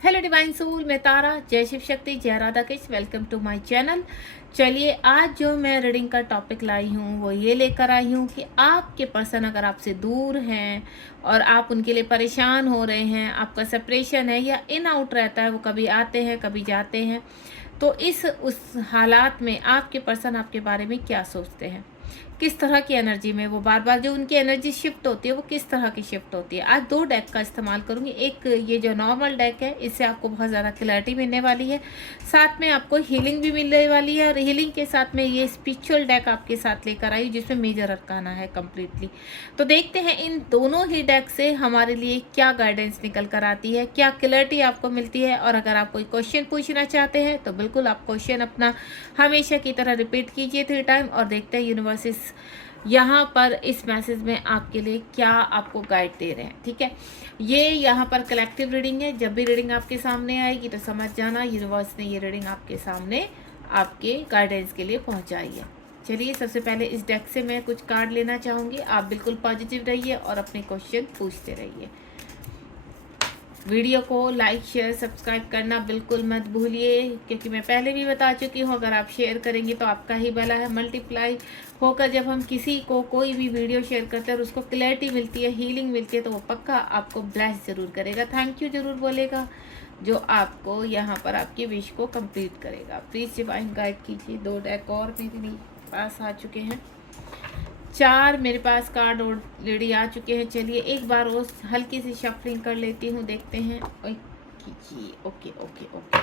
Hello divine soul, मैं तारा। जय शिव शक्ति, जय Radha Krishna. Welcome to my channel. चलिए, आज जो मैं रीडिंग का टॉपिक लाई हूँ वो ये लेकर आई हूँ कि आपके पर्सन अगर आपसे दूर हैं और आप उनके लिए परेशान हो रहे हैं, आपका सेपरेशन है या इन आउट रहता है, वो कभी आते हैं कभी जाते हैं, तो उस हालात में आपके पर्सन आपके बारे में क्या सोचते हैं, किस तरह की एनर्जी में वो बार बार जो उनकी एनर्जी शिफ्ट होती है वो किस तरह की शिफ्ट होती है। आज दो डेक का इस्तेमाल करूंगी। एक ये जो नॉर्मल डेक है, इससे आपको बहुत ज़्यादा क्लैरिटी मिलने वाली है, साथ में आपको हीलिंग भी मिलने वाली है, और हीलिंग के साथ में ये स्पिरिचुअल डेक आपके साथ लेकर आई जिसमें मेजर अरकाना है कम्प्लीटली। तो देखते हैं इन दोनों ही डेक से हमारे लिए क्या गाइडेंस निकल कर आती है, क्या क्लैरिटी आपको मिलती है। और अगर आप कोई क्वेश्चन पूछना चाहते हैं तो बिल्कुल आप क्वेश्चन अपना हमेशा की तरह रिपीट कीजिए 3 टाइम, और देखते हैं यूनिवर्स यहाँ पर इस मैसेज में आपके लिए क्या आपको गाइड दे रहे हैं। ठीक है, ये यहाँ पर कलेक्टिव रीडिंग है। जब भी रीडिंग आपके सामने आएगी तो समझ जाना यूनिवर्स ने ये रीडिंग आपके सामने आपके गाइडेंस के लिए पहुँचाई है। चलिए, सबसे पहले इस डेक से मैं कुछ कार्ड लेना चाहूँगी। आप बिल्कुल पॉजिटिव रहिए और अपने क्वेश्चन पूछते रहिए। वीडियो को लाइक शेयर सब्सक्राइब करना बिल्कुल मत भूलिए, क्योंकि मैं पहले भी बता चुकी हूँ, अगर आप शेयर करेंगे तो आपका ही भला है। मल्टीप्लाई होकर जब हम किसी को कोई भी वीडियो शेयर करते हैं और उसको क्लैरिटी मिलती है, हीलिंग मिलती है, तो वो पक्का आपको ब्लेस ज़रूर करेगा, थैंक यू ज़रूर बोलेगा, जो आपको यहाँ पर आपकी विश को कंप्लीट करेगा। प्लीज़ डिवाइन गाइड कीजिए। 2 डेक और मेरे पास आ चुके हैं, 4 मेरे पास कार्ड ऑलरेडी आ चुके हैं। चलिए एक बार वो हल्की सी शफलिंग कर लेती हूँ, देखते हैं। ओके ओके ओके,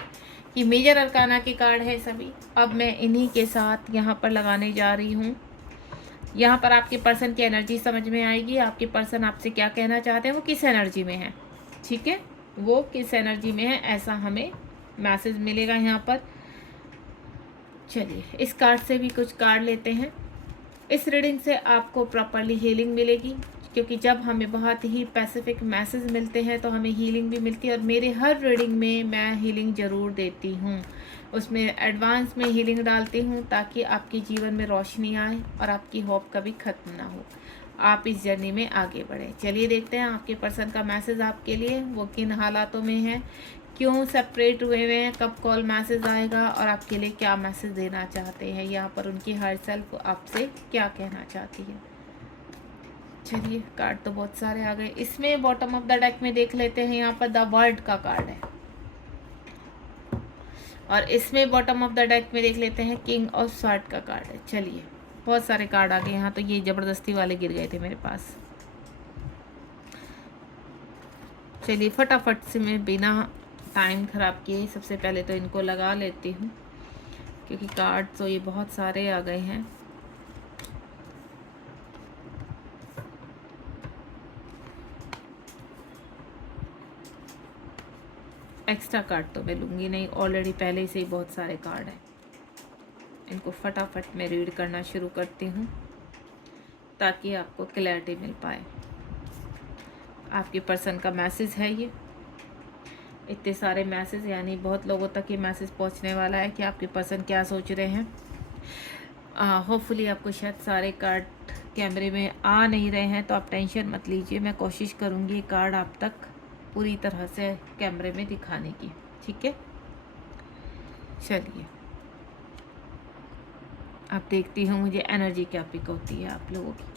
ये मेजर अरकाना के कार्ड है सभी। अब मैं इन्हीं के साथ यहाँ पर लगाने जा रही हूँ। यहाँ पर आपके पर्सन की एनर्जी समझ में आएगी, आपके पर्सन आपसे क्या कहना चाहते हैं, वो किस एनर्जी में है। ठीक है, वो किस एनर्जी में है ऐसा हमें मैसेज मिलेगा यहाँ पर। चलिए इस कार्ड से भी कुछ कार्ड लेते हैं। इस रीडिंग से आपको प्रॉपरली हीलिंग मिलेगी, क्योंकि जब हमें बहुत ही स्पेसिफिक मैसेज मिलते हैं तो हमें हीलिंग भी मिलती है। और मेरे हर रीडिंग में मैं हीलिंग ज़रूर देती हूँ, उसमें एडवांस में हीलिंग डालती हूँ, ताकि आपके जीवन में रोशनी आए और आपकी होप कभी ख़त्म ना हो, आप इस जर्नी में आगे बढ़ें। चलिए देखते हैं आपके पर्सन का मैसेज आपके लिए, वो किन हालातों में है, क्यों सेपरेट हुए हुए हैं, कब कॉल मैसेज आएगा, और आपके लिए क्या मैसेज देना चाहते हैं। यहाँ पर उनकी हर सेल्फ आपसे क्या कहना चाहती है। चलिए कार्ड तो बहुत सारे आ गए। इसमें बॉटम ऑफ द डेक में देख लेते हैं, यहाँ पर द वर्ल्ड का कार्ड है, और इसमें बॉटम ऑफ द डेक में देख लेते हैं किंग ऑफ स्वॉर्ड का कार्ड है। चलिए बहुत सारे कार्ड आ गए यहाँ, तो ये ज़बरदस्ती वाले गिर गए थे मेरे पास। चलिए फटाफट से मैं बिना टाइम ख़राब किए सबसे पहले तो इनको लगा लेती हूँ, क्योंकि कार्ड तो ये बहुत सारे आ गए हैं। एक्स्ट्रा कार्ड तो मैं लूँगी नहीं, ऑलरेडी पहले से ही बहुत सारे कार्ड हैं। इनको फटाफट मैं रीड करना शुरू करती हूँ ताकि आपको क्लैरिटी मिल पाए। आपके पर्सन का मैसेज है ये, इतने सारे मैसेज, यानी बहुत लोगों तक ये मैसेज पहुंचने वाला है कि आपके पर्सन क्या सोच रहे हैं। होपफुली आपको शायद सारे कार्ड कैमरे में आ नहीं रहे हैं, तो आप टेंशन मत लीजिए, मैं कोशिश करूँगी कार्ड आप तक पूरी तरह से कैमरे में दिखाने की। ठीक है, चलिए आप देखती हूँ मुझे एनर्जी क्या पिक होती है आप लोगों की।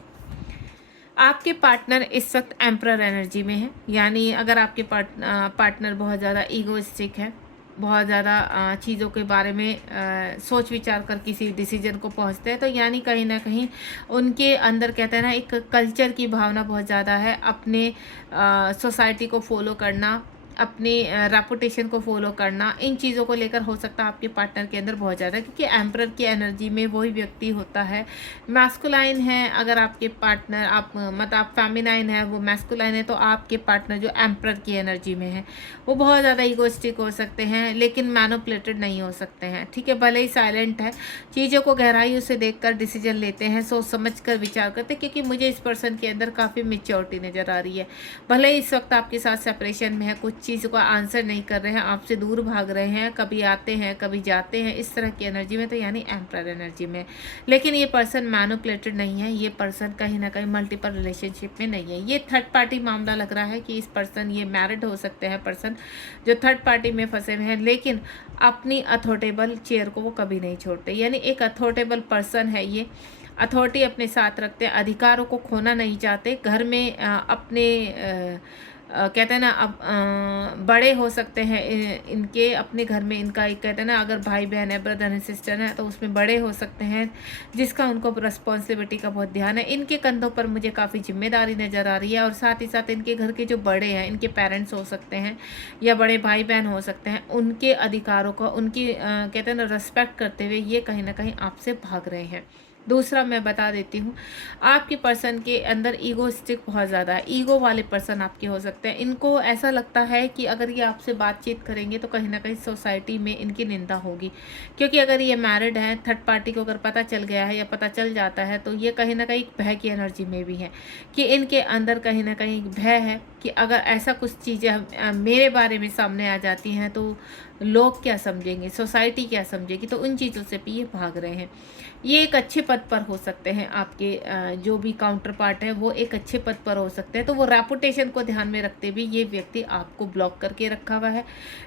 आपके पार्टनर इस वक्त एम्परर एनर्जी में है, यानी अगर आपके पार्टनर बहुत ज़्यादा ईगोइस्टिक है, बहुत ज़्यादा चीज़ों के बारे में सोच विचार कर किसी डिसीजन को पहुंचते हैं, तो यानी कहीं ना कहीं उनके अंदर कहते हैं ना, एक कल्चर की भावना बहुत ज़्यादा है, अपने सोसाइटी को फॉलो करना, अपनी रेपुटेशन को फॉलो करना, इन चीज़ों को लेकर हो सकता है आपके पार्टनर के अंदर बहुत ज़्यादा, क्योंकि एम्परर की एनर्जी में वही व्यक्ति होता है। मैस्कुलाइन है अगर आपके पार्टनर, आप मतलब आप फेमिनाइन है, वो मैस्कुलाइन है, तो आपके पार्टनर जो एम्परर की एनर्जी में है वो बहुत ज़्यादा ईगोइस्टिक हो सकते हैं, लेकिन मैनिपुलेटेड नहीं हो सकते हैं। ठीक है, भले ही साइलेंट है, चीज़ों को गहराई से देखकर डिसीजन लेते हैं, सोच समझ कर विचार करते हैं, क्योंकि मुझे इस पर्सन के अंदर काफ़ी मेच्योरिटी नज़र आ रही है। भले ही इस वक्त आपके साथ सेपरेशन में है, कुछ चीज़ को आंसर नहीं कर रहे हैं, आपसे दूर भाग रहे हैं, कभी आते हैं कभी जाते हैं, इस तरह की एनर्जी में, तो यानी एम्परर एनर्जी में। लेकिन ये पर्सन मैनिपुलेटेड नहीं है, ये पर्सन कहीं ना कहीं मल्टीपल रिलेशनशिप में नहीं है। ये थर्ड पार्टी मामला लग रहा है कि इस पर्सन, ये मैरिड हो सकते हैं पर्सन जो थर्ड पार्टी में फंसे हुए हैं, लेकिन अपनी अथॉरिटेबल चेयर को वो कभी नहीं छोड़ते। यानी एक अथॉरिटेबल पर्सन है ये, अथॉरिटी अपने साथ रखते हैं, अधिकारों को खोना नहीं चाहते। घर में अपने कहते हैं ना, अब बड़े हो सकते हैं इनके अपने घर में, इनका एक कहते हैं ना, अगर भाई बहन है, ब्रदर एंड सिस्टर है, तो उसमें बड़े हो सकते हैं जिसका उनको रिस्पॉन्सिबिलिटी का बहुत ध्यान है। इनके कंधों पर मुझे काफ़ी जिम्मेदारी नज़र आ रही है, और साथ ही साथ इनके घर के जो बड़े हैं, इनके पेरेंट्स हो सकते हैं या बड़े भाई बहन हो सकते हैं, उनके अधिकारों को, उनकी कहते हैं ना, रिस्पेक्ट करते हुए ये कहीं ना कहीं आपसे भाग रहे हैं। दूसरा मैं बता देती हूँ, आपके पर्सन के अंदर ईगोइस्टिक बहुत ज़्यादा है, ईगो वाले पर्सन आपके हो सकते हैं। इनको ऐसा लगता है कि अगर ये आपसे बातचीत करेंगे तो कहीं ना कहीं सोसाइटी में इनकी निंदा होगी, क्योंकि अगर ये मैरिड है, थर्ड पार्टी को अगर पता चल गया है या पता चल जाता है, तो ये कहीं ना कहीं भय की एनर्जी में भी है कि इनके अंदर कहीं ना कहीं भय है कि अगर ऐसा कुछ चीज़ें मेरे बारे में सामने आ जाती हैं तो लोग क्या समझेंगे, सोसाइटी क्या समझेगी, तो उन चीज़ों से भी ये भाग रहे हैं। ये एक अच्छे पद पर हो सकते हैं, आपके जो भी काउंटर पार्ट है वो एक अच्छे पद पर हो सकते हैं, तो वो रेपुटेशन को ध्यान में रखते हुए ये व्यक्ति आपको ब्लॉक करके रखा हुआ है,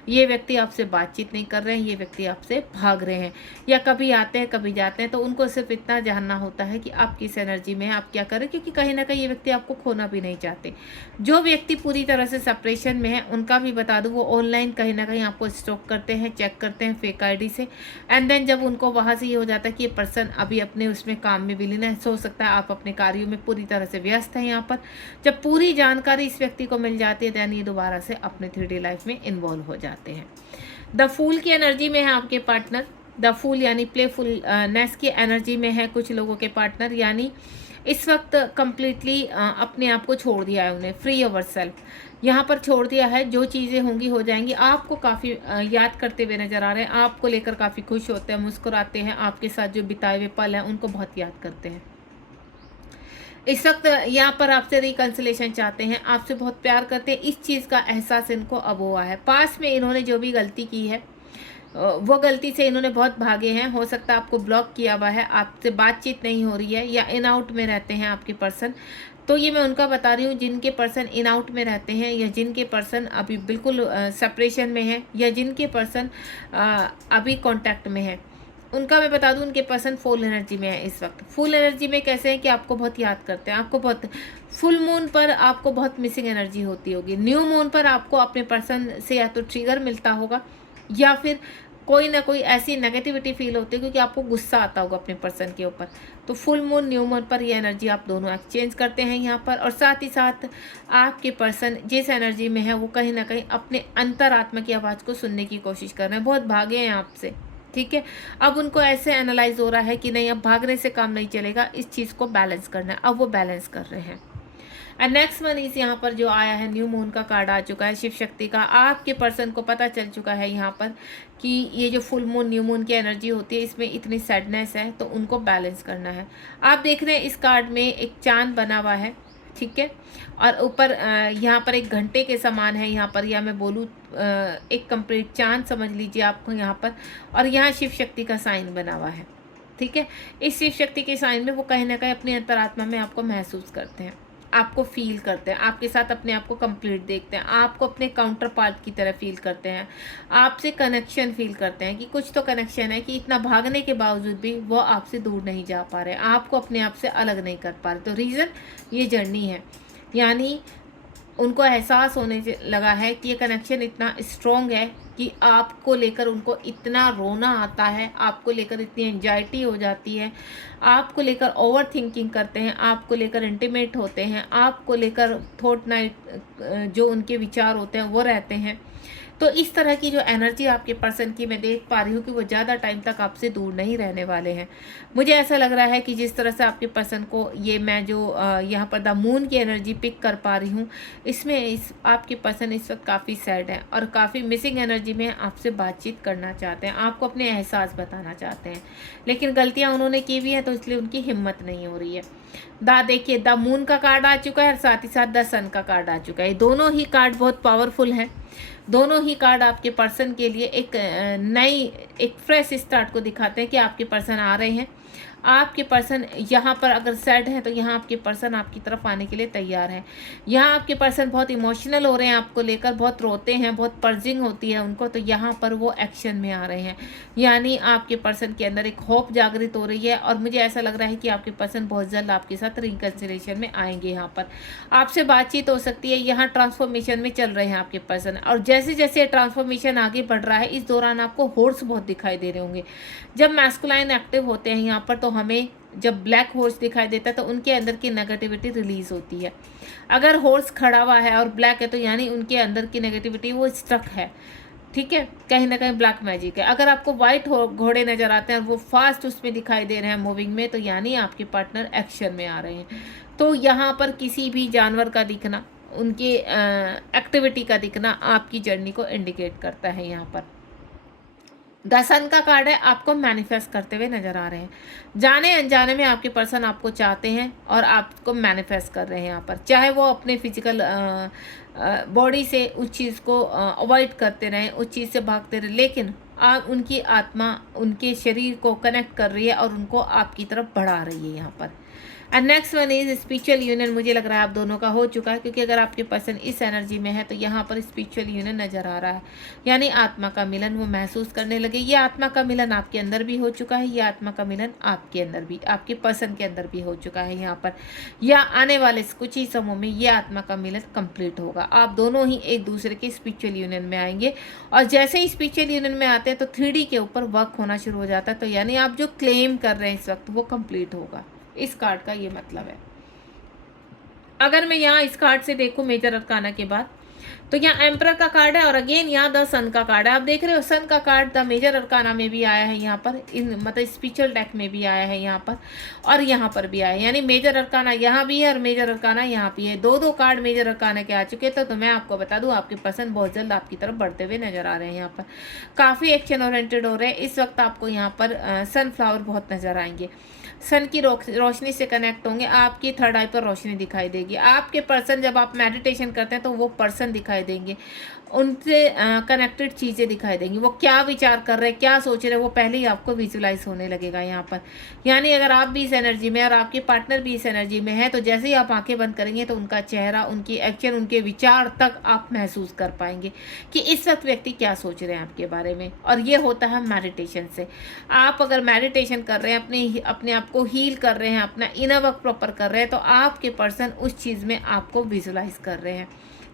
ये व्यक्ति आपसे बातचीत नहीं कर रहे हैं, ये व्यक्ति आपसे भाग रहे हैं, या कभी आते हैं कभी जाते हैं। तो उनको सिर्फ इतना जानना होता है कि आप किस एनर्जी में हैं, आप क्या करें, क्योंकि कहीं ना कहीं ये व्यक्ति आपको खोना भी नहीं चाहते। जो व्यक्ति पूरी तरह से सेपरेशन में है, उनका भी बता दूं, वो ऑनलाइन कहीं ना कहीं आपको स्टॉक करते हैं, चेक करते हैं फेक आईडी से, एंड देन जब उनको वहाँ से ये हो जाता है कि ये पर्सन अभी अपने उसमें काम में विलीन है, हो सकता है आप अपने कार्यों में पूरी तरह से व्यस्त हैं, यहाँ पर जब पूरी जानकारी इस व्यक्ति को मिल जाती है, दैन ये दोबारा से अपने 3D लाइफ में इन्वॉल्व हो जाते हैं। द फूल की एनर्जी में है आपके पार्टनर, द फूल यानी प्लेफुलनेस की एनर्जी में है कुछ लोगों के पार्टनर, यानी इस वक्त कम्प्लीटली अपने आप को छोड़ दिया है, उन्हें फ्री ओवर सेल्फ यहाँ पर छोड़ दिया है। जो चीज़ें होंगी हो जाएंगी। आपको काफ़ी याद करते हुए नज़र आ रहे हैं, आपको लेकर काफ़ी खुश होते हैं, मुस्कुराते हैं, आपके साथ जो बिताए हुए पल हैं उनको बहुत याद करते हैं। इस वक्त यहाँ पर आपसे रिकन्सिलेशन चाहते हैं, आपसे बहुत प्यार करते हैं, इस चीज़ का एहसास इनको अब हुआ है। पास में इन्होंने जो भी गलती की है वो गलती से इन्होंने बहुत भागे हैं, हो सकता है आपको ब्लॉक किया हुआ है, आपसे बातचीत नहीं हो रही है, या इन आउट में रहते हैं आपके पर्सन। तो ये मैं उनका बता रही हूँ जिनके पर्सन इन आउट में रहते हैं, या जिनके पर्सन अभी बिल्कुल सेपरेशन में है, या जिनके पर्सन अभी कांटेक्ट में है, उनका मैं बता दूं उनके पर्सन फुल एनर्जी में है इस वक्त। फुल एनर्जी में कैसे है कि आपको बहुत याद करते हैं, आपको बहुत, फुल मून पर आपको बहुत मिसिंग एनर्जी होती होगी, न्यू मून पर आपको अपने पर्सन से या तो ट्रिगर मिलता होगा, या फिर कोई ना कोई ऐसी नेगेटिविटी फील होती है क्योंकि आपको गुस्सा आता होगा अपने पर्सन के ऊपर। तो फुल मून न्यू मून पर ये एनर्जी आप दोनों एक्सचेंज करते हैं यहाँ पर। और साथ ही साथ आपके पर्सन जिस एनर्जी में है वो कहीं ना कहीं अपने अंतरात्मा की आवाज़ को सुनने की कोशिश कर रहे हैं, बहुत भागे हैं आपसे, ठीक है। अब उनको ऐसे एनालाइज हो रहा है कि नहीं, अब भागने से काम नहीं चलेगा, इस चीज़ को बैलेंस करना है, अब वो बैलेंस कर रहे हैं। एंड नेक्स्ट वन इस यहाँ पर जो आया है, न्यू मून का कार्ड आ चुका है, शिव शक्ति का। आपके पर्सन को पता चल चुका है यहाँ पर कि ये जो फुल मून न्यू मून की एनर्जी होती है इसमें इतनी सैडनेस है, तो उनको बैलेंस करना है। आप देख रहे हैं इस कार्ड में एक चांद बना हुआ है, ठीक है, और ऊपर यहाँ पर एक घंटे के समान है यहाँ पर, या मैं बोलूँ एक कंप्लीट चांद समझ लीजिए आपको यहाँ पर, और यहाँ शिव शक्ति का साइन बना हुआ है, ठीक है। इस शिव शक्ति के साइन में वो कहीं ना कहीं अपनी अंतरात्मा में आपको महसूस करते हैं, आपको फील करते हैं, आपके साथ अपने आप को कंप्लीट देखते हैं, आपको अपने काउंटर पार्ट की तरह फील करते हैं, आपसे कनेक्शन फील करते हैं कि कुछ तो कनेक्शन है, कि इतना भागने के बावजूद भी वो आपसे दूर नहीं जा पा रहे, आपको अपने आप से अलग नहीं कर पा रहे। तो रीज़न ये जर्नी है, यानी उनको एहसास होने से लगा है कि ये कनेक्शन इतना स्ट्रॉन्ग है कि आपको लेकर उनको इतना रोना आता है, आपको लेकर इतनी एंजाइटी हो जाती है, आपको लेकर ओवर थिंकिंग करते हैं, आपको लेकर इंटीमेट होते हैं, आपको लेकर थॉट नाइट जो उनके विचार होते हैं वो रहते हैं। तो इस तरह की जो एनर्जी आपके पर्सन की मैं देख पा रही हूँ कि वो ज़्यादा टाइम तक आपसे दूर नहीं रहने वाले हैं। मुझे ऐसा लग रहा है कि जिस तरह से आपके पर्सन को ये मैं जो यहाँ पर द मून की एनर्जी पिक कर पा रही हूँ, इसमें आपके पर्सन इस वक्त काफ़ी सैड है और काफ़ी मिसिंग एनर्जी में आपसे बातचीत करना चाहते हैं, आपको अपने एहसास बताना चाहते हैं, लेकिन गलतियाँ उन्होंने की हुई हैं तो इसलिए उनकी हिम्मत नहीं हो रही है। देखिए द मून का कार्ड आ चुका है और साथ ही साथ द सन का कार्ड आ चुका है। दोनों ही कार्ड बहुत पावरफुल हैं दोनों ही कार्ड आपके पर्सन के लिए एक फ्रेश स्टार्ट को दिखाते हैं कि आपके पर्सन आ रहे हैं। आपके पर्सन यहाँ पर अगर सैड है तो यहाँ आपके पर्सन आपकी तरफ आने के लिए तैयार है। यहाँ आपके पर्सन बहुत इमोशनल हो रहे हैं आपको लेकर, बहुत रोते हैं, बहुत पर्जिंग होती है उनको, तो यहाँ पर वो एक्शन में आ रहे हैं। यानी आपके पर्सन के अंदर एक होप जागृत हो रही है और मुझे ऐसा लग रहा है कि आपके पर्सन बहुत जल्द आपके साथ रिकन्सिलेशन में आएंगे। यहाँ पर आपसे बातचीत हो सकती है। यहाँ ट्रांसफॉर्मेशन में चल रहे हैं आपके पर्सन, और जैसे जैसे ट्रांसफॉर्मेशन आगे बढ़ रहा है इस दौरान आपको हॉर्स बहुत दिखाई दे रहे होंगे। जब मैस्कुलाइन एक्टिव होते हैं यहाँ पर तो हमें जब ब्लैक हॉर्स दिखाई देता है तो उनके अंदर की नेगेटिविटी रिलीज होती है। अगर हॉर्स खड़ा हुआ है और ब्लैक है तो यानी उनके अंदर की नेगेटिविटी वो स्ट्रक है, ठीक है, कहीं ना कहीं ब्लैक मैजिक है। अगर आपको वाइट घोड़े नजर आते हैं और वो फास्ट उसमें दिखाई दे रहे हैं मूविंग में, तो यानी आपके पार्टनर एक्शन में आ रहे हैं। तो यहाँ पर किसी भी जानवर का दिखना, उनके एक्टिविटी का दिखना आपकी जर्नी को इंडिकेट करता है। यहाँ पर द सन का कार्ड है, आपको मैनिफेस्ट करते हुए नजर आ रहे हैं। जाने अनजाने में आपके पर्सन आपको चाहते हैं और आपको मैनिफेस्ट कर रहे हैं। यहाँ पर चाहे वो अपने फिजिकल बॉडी से उस चीज़ को अवॉइड करते रहें, उस चीज़ से भागते रहें, लेकिन उनकी आत्मा उनके शरीर को कनेक्ट कर रही है और उनको आपकी तरफ बढ़ा रही है। यहाँ पर and next one is spiritual union. मुझे लग रहा है आप दोनों का हो चुका है, क्योंकि अगर आपके पर्सन इस एनर्जी में है तो यहाँ पर स्पिरिचुअल यूनियन नजर आ रहा है, यानी आत्मा का मिलन वो महसूस करने लगे। ये आत्मा का मिलन आपके अंदर भी हो चुका है, ये आत्मा का मिलन आपके अंदर भी, आपके पर्सन के अंदर भी हो चुका है यहाँ पर, या आने वाले कुछ ही समय में ये आत्मा का मिलन कंप्लीट होगा। आप दोनों ही एक दूसरे के स्पिरिचुअल यूनियन में आएंगे, और जैसे ही स्पिरिचुअल यूनियन में आते हैं तो 3D के ऊपर वर्क होना शुरू हो जाता है। तो यानी आप जो क्लेम कर रहे हैं इस वक्त वो कंप्लीट होगा। इस कार्ड का ये मतलब है। अगर मैं यहाँ इस कार्ड से देखूं मेजर अरकाना के बाद, तो यहाँ एम्परर का कार्ड है और अगेन यहाँ द सन का कार्ड है। आप देख रहे हो सन का कार्ड द मेजर अरकाना में भी आया है, यहाँ पर मतलब स्पिरिचुअल डेक में भी आया है यहाँ पर, और यहाँ पर भी आया है। यानी मेजर अरकाना यहाँ भी है और मेजर अरकाना यहाँ भी है। दो कार्ड मेजर अरकाना के आ चुके थे। तो मैं आपको बता दूं आपके पर्सन बहुत जल्द आपकी तरफ बढ़ते हुए नजर आ रहे हैं। यहाँ पर काफ़ी एक्शन ओरिएंटेड हो रहे हैं इस वक्त। आपको यहाँ पर सनफ्लावर बहुत नजर आएंगे, सन की रोशनी से कनेक्ट होंगे, आपकी थर्ड आई पर रोशनी दिखाई देगी। आपके पर्सन जब आप मेडिटेशन करते हैं तो वो पर्सन दिखाई देंगे, उनसे कनेक्टेड चीज़ें दिखाई देंगी। वो क्या विचार कर रहे हैं, क्या सोच रहे हैं, वो पहले ही आपको विजुलाइज होने लगेगा यहाँ पर। यानी अगर आप भी इस एनर्जी में और आपके पार्टनर भी इस एनर्जी में है तो जैसे ही आप आंखें बंद करेंगे तो उनका चेहरा, उनकी एक्शन, उनके विचार तक आप महसूस कर पाएंगे कि इस वक्त व्यक्ति क्या सोच रहे हैं आपके बारे में। और ये होता है मेडिटेशन से। आप अगर मेडिटेशन कर रहे हैं, अपने आप को हील कर रहे हैं, अपना इनर वर्क प्रॉपर कर रहे हैं, तो आपके पर्सन उस चीज़ में आपको विजुलाइज कर रहे हैं,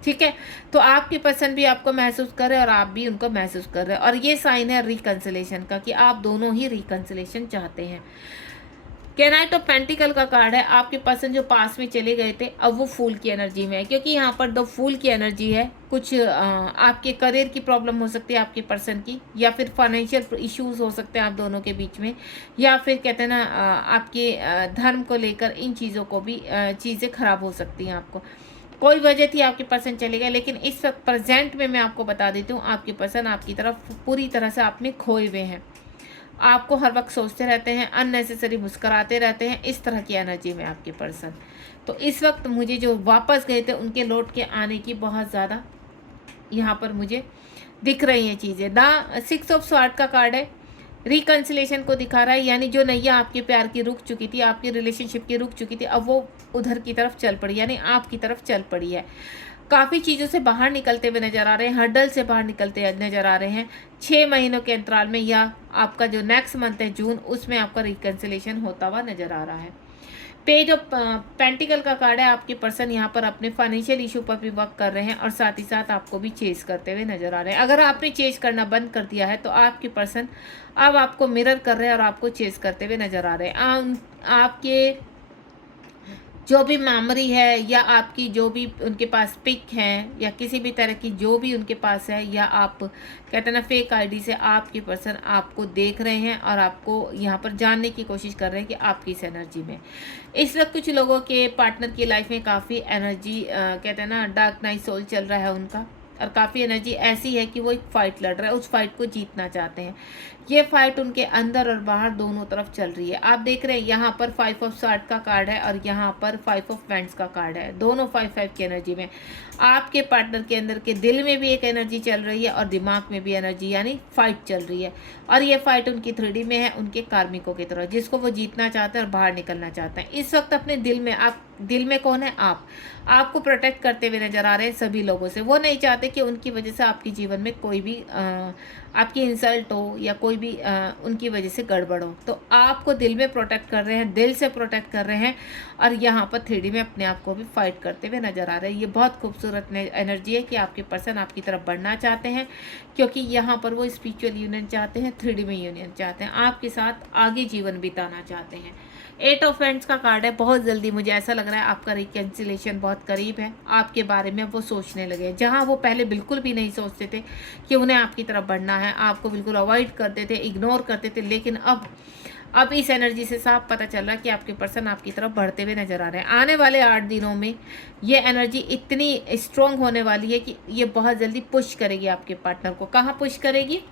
ठीक है। तो आपके पर्सन भी आपको महसूस कर रहे हैं और आप भी उनको महसूस कर रहे हैं। और ये साइन है रिकंसिलेशन का कि आप दोनों ही रिकंसिलेशन चाहते हैं। नाइट ऑफ पेंटिकल का कार्ड है, आपके पर्सन जो पास में चले गए थे अब वो फूल की एनर्जी में है, क्योंकि यहाँ पर दो फूल की एनर्जी है। कुछ आपके करियर की प्रॉब्लम हो सकती है आपके पर्सन की, या फिर फाइनेंशियल इश्यूज हो सकते हैं आप दोनों के बीच में, या फिर कहते हैं ना आपके धर्म को लेकर इन चीज़ों को भी चीज़ें खराब हो सकती हैं। आपको कोई वजह थी आपके पर्सन चले गए, लेकिन इस वक्त प्रेजेंट में मैं आपको बता देती हूँ आपके पर्सन आपकी तरफ पूरी तरह से आप में खोए हुए हैं। आपको हर वक्त सोचते रहते हैं, अननेसेसरी मुस्कराते रहते हैं, इस तरह की एनर्जी में आपके पर्सन। तो इस वक्त मुझे जो वापस गए थे उनके लौट के आने की बहुत ज़्यादा यहाँ पर मुझे दिख रही हैं चीज़ें। द 6 ऑफ स्वॉर्ड का कार्ड है, रिकंसिलेशन को दिखा रहा है। यानी जो नैया आपके प्यार की रुक चुकी थी, आपकी रिलेशनशिप की रुक चुकी थी, अब वो उधर की तरफ चल पड़ी, यानी आपकी तरफ चल पड़ी है। काफ़ी चीज़ों से बाहर निकलते हुए नज़र आ रहे हैं, हर्डल से बाहर निकलते नज़र आ रहे हैं। 6 महीनों के अंतराल में, या आपका जो नेक्स्ट मंथ है जून, उसमें आपका रिकंसिलेशन होता हुआ नज़र आ रहा है। पेज ऑफ पेंटिकल का कार्ड है, आपके पर्सन यहाँ पर अपने फाइनेंशियल इशू पर भी वर्क कर रहे हैं और साथ ही साथ आपको भी चेज करते हुए नजर आ रहे हैं। अगर आपने चेज करना बंद कर दिया है तो आपके पर्सन अब आपको मिरर कर रहे हैं और आपको चेज करते हुए नजर आ रहे हैं। आपके जो भी मेमोरी है, या आपकी जो भी उनके पास पिक है, या किसी भी तरह की जो भी उनके पास है, या आप कहते हैं ना फेक आईडी से आपके पर्सन आपको देख रहे हैं और आपको यहाँ पर जानने की कोशिश कर रहे हैं कि आप किस एनर्जी में। इस वक्त कुछ लोगों के पार्टनर की लाइफ में काफ़ी एनर्जी कहते हैं ना डार्क नाइट सोल चल रहा है उनका, और काफ़ी एनर्जी ऐसी है कि वो एक फाइट लड़ रहा है, उस फाइट को जीतना चाहते हैं। ये फाइट उनके अंदर और बाहर दोनों तरफ चल रही है। आप देख रहे हैं यहाँ पर 5 ऑफ स्वार्ड का कार्ड है और यहाँ पर 5 ऑफ वैंड्स का कार्ड है, दोनों 5-5 की एनर्जी में। आपके पार्टनर के अंदर के दिल में भी एक एनर्जी चल रही है और दिमाग में भी एनर्जी, यानी फाइट चल रही है। और ये फाइट उनकी 3D में है, उनके कार्मिकों की तरह, जिसको वो जीतना चाहते हैं और बाहर निकलना चाहते हैं। इस वक्त अपने दिल में, आप दिल में कौन है? आपको प्रोटेक्ट करते हुए नजर आ रहे हैं सभी लोगों से। वो नहीं चाहते कि उनकी वजह से आपके जीवन में कोई भी आपकी इंसल्ट हो या कोई भी उनकी वजह से गड़बड़ हो। तो आपको दिल में प्रोटेक्ट कर रहे हैं, दिल से प्रोटेक्ट कर रहे हैं और यहाँ पर 3D में अपने आप को भी फाइट करते हुए नजर आ रहे हैं। ये बहुत खूबसूरत एनर्जी है कि आपके पर्सन आपकी तरफ बढ़ना चाहते हैं, क्योंकि यहाँ पर वो स्पिरिचुअल यूनियन चाहते हैं, 3D में यूनियन चाहते हैं, आपके साथ आगे जीवन बिताना चाहते हैं। 8 ऑफ वैंड्स का कार्ड है। बहुत जल्दी मुझे ऐसा लग रहा है आपका रिकन्सिलेशन बहुत करीब है। आपके बारे में वो सोचने लगे, जहां वो पहले बिल्कुल भी नहीं सोचते थे कि उन्हें आपकी तरफ बढ़ना है, आपको बिल्कुल अवॉइड करते थे, इग्नोर करते थे, लेकिन अब इस एनर्जी से साफ पता चल रहा है कि आपके पर्सन आपकी तरफ बढ़ते हुए नजर आ रहे हैं। आने वाले 8 दिनों में ये एनर्जी इतनी स्ट्रॉन्ग होने वाली है कि ये बहुत जल्दी पुश करेगी आपके पार्टनर को। कहाँ पुश करेगी?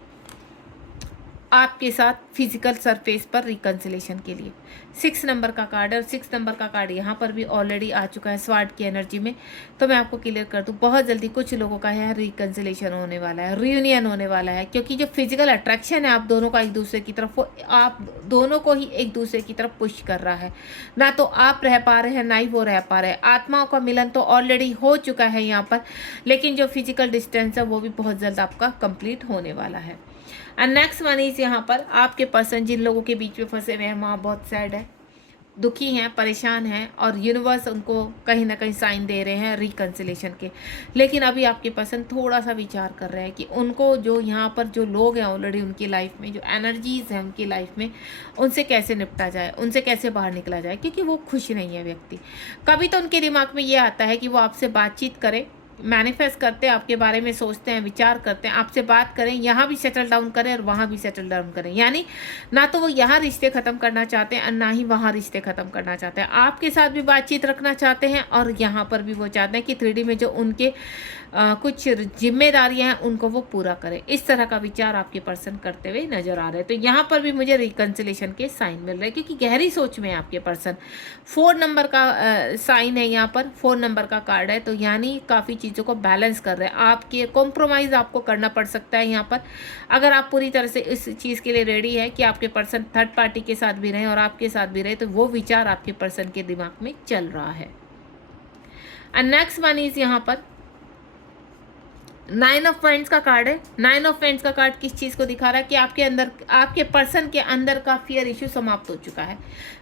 आपके साथ फिजिकल सरफेस पर रिकन्सिलेशन के लिए। 6 नंबर का कार्ड है और 6 नंबर का कार्ड यहाँ पर भी ऑलरेडी आ चुका है स्वार्ड की एनर्जी में। तो मैं आपको क्लियर कर दूँ, बहुत जल्दी कुछ लोगों का यहाँ रिकन्सिलेशन होने वाला है, रियूनियन होने वाला है, क्योंकि जो फिजिकल अट्रैक्शन है आप दोनों का एक दूसरे की तरफ, वो आप दोनों को ही एक दूसरे की तरफ पुश कर रहा है। ना तो आप रह पा रहे हैं, ना ही वो रह पा रहे हैं। आत्माओं का मिलन तो ऑलरेडी हो चुका है यहाँ पर, लेकिन जो फिजिकल डिस्टेंस है वो भी बहुत जल्द आपका कंप्लीट होने वाला है। एंड नेक्स्ट वन इज यहाँ पर आपके पर्सन जिन लोगों के बीच में फंसे हुए हैं, वहाँ बहुत सैड है, दुखी हैं, परेशान हैं और यूनिवर्स उनको कहीं ना कहीं साइन दे रहे हैं रिकन्सिलेशन के। लेकिन अभी आपके पर्सन थोड़ा सा विचार कर रहे हैं कि उनको जो यहाँ पर जो लोग हैं ऑलरेडी उनकी लाइफ में, जो एनर्जीज हैं उनकी लाइफ में, उनसे कैसे निपटा जाए, उनसे कैसे बाहर निकला जाए, क्योंकि वो खुश नहीं है व्यक्ति। कभी तो उनके दिमाग में ये आता है कि वो आपसे बातचीत करें, मैनिफेस्ट करते हैं, आपके बारे में सोचते हैं, विचार करते हैं, आपसे बात करें, यहाँ भी सेटल डाउन करें और वहाँ भी सेटल डाउन करें। यानी ना तो वो यहाँ रिश्ते ख़त्म करना चाहते हैं और ना ही वहाँ रिश्ते ख़त्म करना चाहते हैं। आपके साथ भी बातचीत रखना चाहते हैं और यहाँ पर भी वो चाहते हैं कि 3D में जो उनके कुछ जिम्मेदारियां हैं उनको वो पूरा करें। इस तरह का विचार आपके पर्सन करते हुए नजर आ रहे हैं। तो यहाँ पर भी मुझे रिकन्सिलेशन के साइन मिल रहे हैं, क्योंकि गहरी सोच में है आपके पर्सन। 4 नंबर का साइन है यहाँ पर, 4 नंबर का कार्ड है, तो यानी काफ़ी चीज़ों को बैलेंस कर रहे हैं। आपके कॉम्प्रोमाइज़ आपको करना पड़ सकता है यहाँ पर, अगर आप पूरी तरह से इस चीज़ के लिए रेडी है कि आपके पर्सन थर्ड पार्टी के साथ भी रहें और आपके साथ भी रहे, तो वो विचार आपके पर्सन के दिमाग में चल रहा है। एंड नेक्स्ट वन इज यहाँ पर 9 ऑफ वैंड्स का कार्ड है। 9 ऑफ वैंड्स का कार्ड किस चीज़ को दिखा रहा है कि आपके अंदर, आपके पर्सन के अंदर का फियर इशू समाप्त हो चुका है।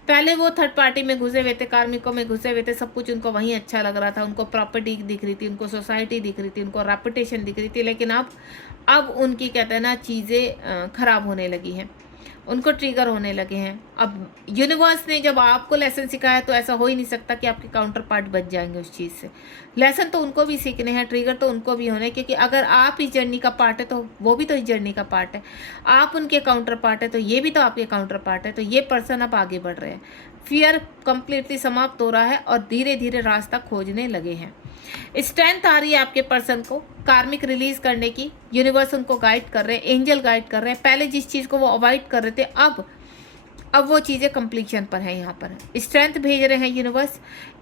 पहले वो थर्ड पार्टी में घुसे हुए थे, कार्मिकों में घुसे हुए थे, सब कुछ उनको वहीं अच्छा लग रहा था, उनको प्रॉपर्टी दिख रही थी, उनको सोसाइटी दिख रही थी, उनको रेपुटेशन दिख रही थी, लेकिन अब उनकी कहते हैं ना चीज़ें खराब होने लगी हैं, उनको ट्रिगर होने लगे हैं। अब यूनिवर्स ने जब आपको लेसन सिखाया तो ऐसा हो ही नहीं सकता कि आपके काउंटर पार्ट बच जाएंगे उस चीज़ से। लेसन तो उनको भी सीखने हैं, ट्रिगर तो उनको भी होने, क्योंकि अगर आप इस जर्नी का पार्ट है तो वो भी तो इस जर्नी का पार्ट है। आप उनके काउंटर पार्ट है तो ये भी तो आपके काउंटर पार्ट है। तो ये पर्सन अब आगे बढ़ रहे हैं, फियर कंप्लीटली समाप्त हो रहा है और धीरे धीरे रास्ता खोजने लगे हैं। स्ट्रेंथ आ रही है आपके पर्सन को कार्मिक रिलीज करने की। यूनिवर्स उनको गाइड कर रहे हैं, एंजल गाइड कर रहे हैं। पहले जिस चीज़ को वो अवॉइड कर रहे थे, अब वो चीज़ें कंप्लीशन पर है, यहाँ पर स्ट्रेंथ भेज रहे हैं यूनिवर्स।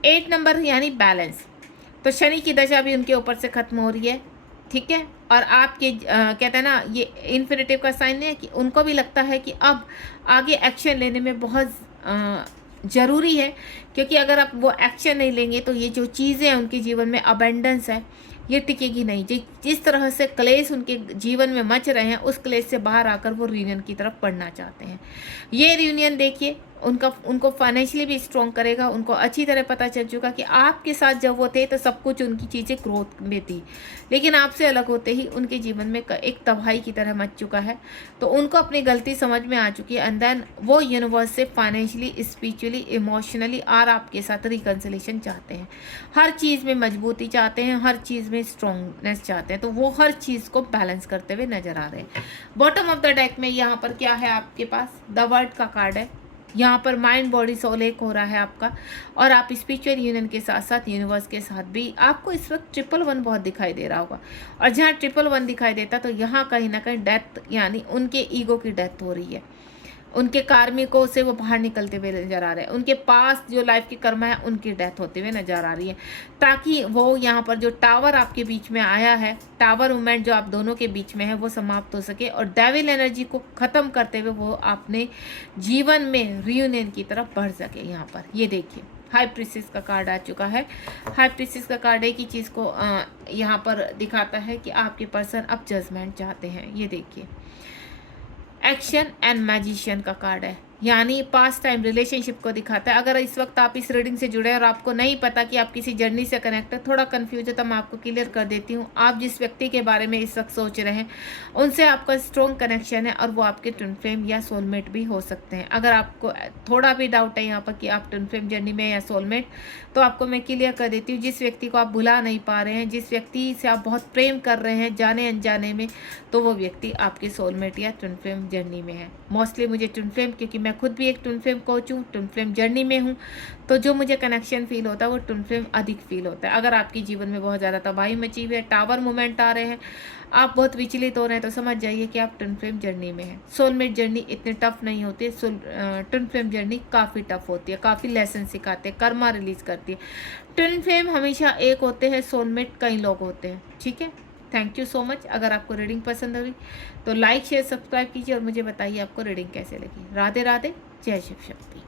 8 नंबर यानी बैलेंस, तो शनि की दशा भी उनके ऊपर से खत्म हो रही है, ठीक है। और आपके कहते हैं ना, ये इन्फिनिटिव का साइन है कि उनको भी लगता है कि अब आगे एक्शन लेने में बहुत ज़रूरी है, क्योंकि अगर आप वो एक्शन नहीं लेंगे तो ये जो चीज़ें हैं उनके जीवन में, अबेंडेंस है, ये टिकेगी नहीं। जिस तरह से क्लेश उनके जीवन में मच रहे हैं, उस क्लेश से बाहर आकर वो रियूनियन की तरफ बढ़ना चाहते हैं। ये रियूनियन देखिए उनको फाइनेंशियली भी स्ट्रॉन्ग करेगा। उनको अच्छी तरह पता चल चुका कि आपके साथ जब वो थे तो सब कुछ उनकी चीज़ें ग्रोथ में थी, लेकिन आपसे अलग होते ही उनके जीवन में एक तबाही की तरह मच चुका है। तो उनको अपनी गलती समझ में आ चुकी है, एंड देन वो यूनिवर्स से फाइनेंशियली, स्पिरिचुअली, इमोशनली और आपके साथ रिकन्सिलेशन चाहते हैं। हर चीज़ में मजबूती चाहते हैं, हर चीज़ में स्ट्रॉन्गनेस चाहते हैं। तो वो हर चीज़ को बैलेंस करते हुए नजर आ रहे हैं। बॉटम ऑफ द डेक में यहाँ पर क्या है आपके पास, द वर्ल्ड का कार्ड है। यहाँ पर माइंड बॉडी सोल एक हो रहा है आपका, और आप स्पिरिचुअल यूनियन के साथ साथ यूनिवर्स के साथ भी, आपको इस वक्त 111 बहुत दिखाई दे रहा होगा। और जहाँ 111 दिखाई देता तो यहाँ कहीं ना कहीं डेथ, यानी उनके ईगो की डेथ हो रही है, उनके कार्मिकों से वो बाहर निकलते हुए नजर आ रहे हैं, उनके पास जो लाइफ की कर्म है उनकी डेथ होते हुए नजर आ रही है, ताकि वो यहाँ पर जो टावर आपके बीच में आया है, टावर मूवमेंट जो आप दोनों के बीच में है, वो समाप्त हो सके और डेविल एनर्जी को ख़त्म करते हुए वो अपने जीवन में रियूनियन की तरफ बढ़ सके। यहाँ पर ये देखिए हाई प्रीसिस का कार्ड आ चुका है। हाई प्रीसिस का कार्ड एक ही चीज़ को यहाँ पर दिखाता है कि आपके पर्सन अब जजमेंट चाहते हैं। ये देखिए एक्शन एंड मैजिशियन का कार्ड है, यानी पास्ट टाइम रिलेशनशिप को दिखाता है। अगर इस वक्त आप इस रीडिंग से जुड़े और आपको नहीं पता कि आप किसी जर्नी से कनेक्ट है, थोड़ा कंफ्यूज है, तो मैं आपको क्लियर कर देती हूँ। आप जिस व्यक्ति के बारे में इस वक्त सोच रहे हैं उनसे आपका स्ट्रॉन्ग कनेक्शन है और वो आपके ट्विन फ्लेम या सोलमेट भी हो सकते हैं। अगर आपको थोड़ा भी डाउट है यहाँ पर कि आप ट्विन फ्लेम जर्नी में या सोलमेट, तो आपको मैं क्लियर कर देती हूँ। जिस व्यक्ति को आप भुला नहीं पा रहे हैं, जिस व्यक्ति से आप बहुत प्रेम कर रहे हैं जाने अनजाने में, तो वो व्यक्ति आपके सोलमेट या ट्विन फ्लेम जर्नी में है। मोस्टली मुझे ट्विन फ्लेम, क्योंकि मैं खुद भी एक ट्विन फ्लेम कोच हूँ, ट्विन फ्लेम जर्नी में हूँ, तो जो मुझे कनेक्शन फील होता है वो ट्विन फ्लेम अधिक फील होता है। अगर आपके जीवन में बहुत ज़्यादा तबाही मची हुई है, टावर मूवमेंट आ रहे हैं, आप बहुत विचलित हो रहे हैं, तो समझ जाइए कि आप ट्विन फ्लेम जर्नी में हैं। सोलमेट जर्नी इतनी टफ नहीं होती है, ट्विन फ्लेम जर्नी काफ़ी टफ होती है, काफ़ी लेसन सिखाते हैं, कर्मा रिलीज करती है। ट्विन फ्लेम हमेशा एक होते हैं, सोलमेट कई लोग होते हैं। ठीक है, थैंक यू सो मच। अगर आपको रीडिंग पसंद हुई तो लाइक शेयर सब्सक्राइब कीजिए और मुझे बताइए आपको रीडिंग कैसे लगी। राधे राधे, जय शिव शक्ति।